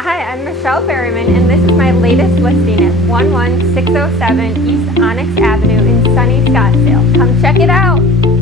Hi, I'm Michelle Berryman, and this is my latest listing at 11607 East Onyx Avenue in sunny Scottsdale. Come check it out!